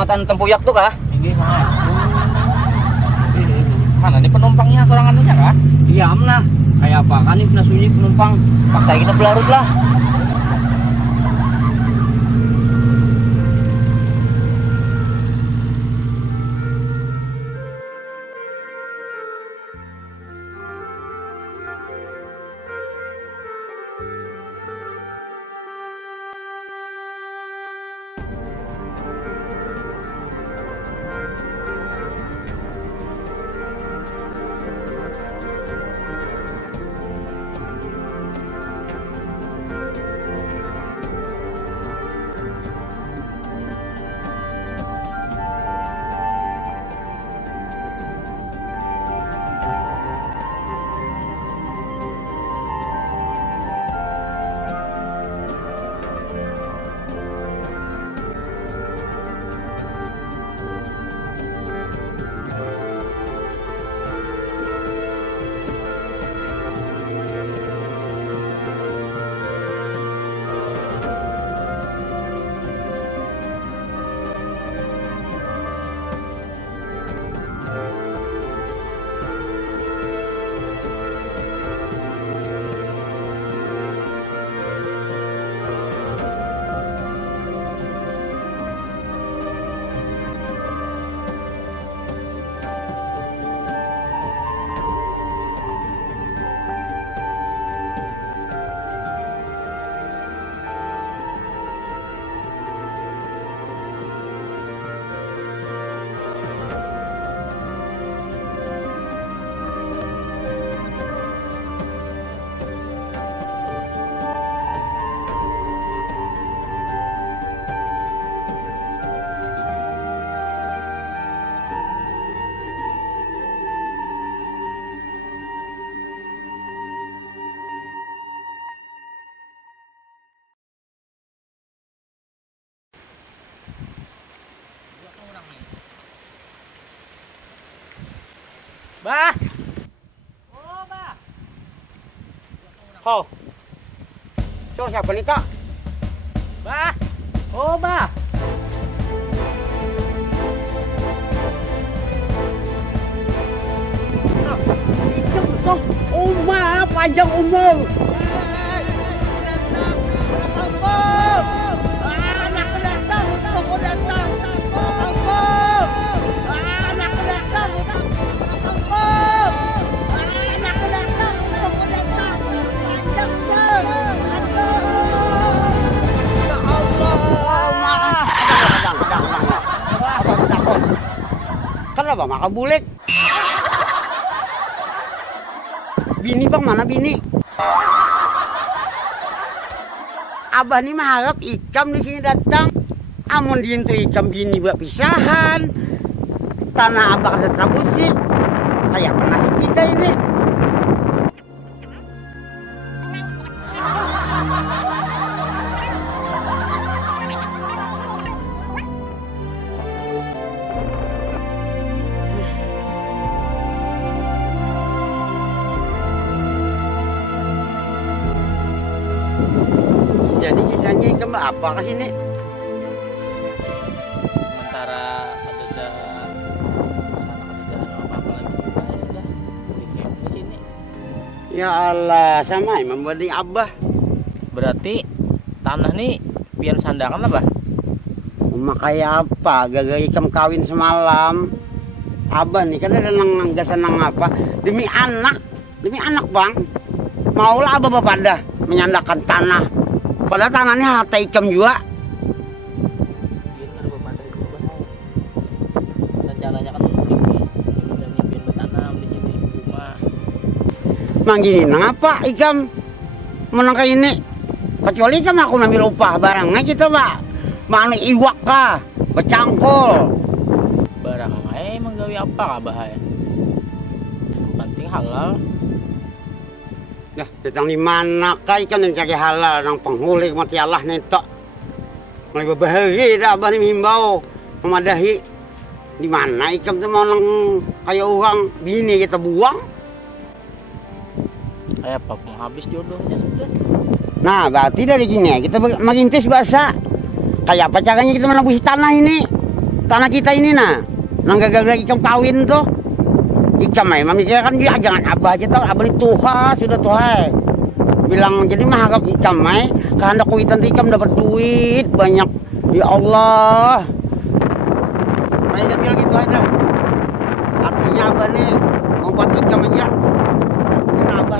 kecamatan Tempuyak tuh kah? Ini mah. Mana nih penumpangnya sorangannya kah? Iya amnah. Kayak apa kan ini pernah sunyi penumpang. Paksa kita belarut lah. Bah. Oh, bah. Oh. So siapa nih kak? Bah. Oh, bah. Itu tuh Uma panjang umur. Kenapa maka bulik? Bini bang mana bini? Abah nih mengharap ikam di sini datang. Amun diintu ikam bini buat pisahan. Tanah abah ada trabusi. Kayak apa nasib kita ini? Jadi kisahnya ikam apa ke sini? Sementara ada apa-apa lagi. Ya sudah. Dikirim di sini. Ya Allah, sama membuat abah. Berarti tanah nih pian sandangan apa? Uma kayak apa? Gagal ikam kawin semalam. Abah nih kan ada nggak senang apa? Demi anak bang. Maulah abah bapada menyandakan tanah. Padahal tanahnya harta ikam juga. Pintar bapak itu bahaya. Rencananya kan mau nyipin bertanam di sini rumah. Mang gini, ngapa ikam menang kayak ini? Kecuali ikam aku ngambil upah barangnya kita pak. Mana iwak kah? Becangkol. Barang emang gawe apa kah bahaya? Penting halal. Ya, datang di mana kah ikan yang cari halal nang penghuli mati Allah netok. Mulai berbahaya dah abah ni himbau memadahi. Di mana ikan tu mau nang kayak orang bini kita buang. Kayak apa pun habis jodohnya sudah. Nah, berarti dari gini kita mengintis bahasa. Kayak apa caranya kita menebus tanah ini? tanah kita ini nah, nang gagal ikam kawin tuh. Ikam memikirkan dia jangan abah aja tau, abah ini tuha sudah tuha. Bilang jadi mah harap ikam karena kuitan ikam dapat duit banyak. Ya Allah. Saya bilang gitu aja. Artinya abah nih mau buat ikam aja. Ini abah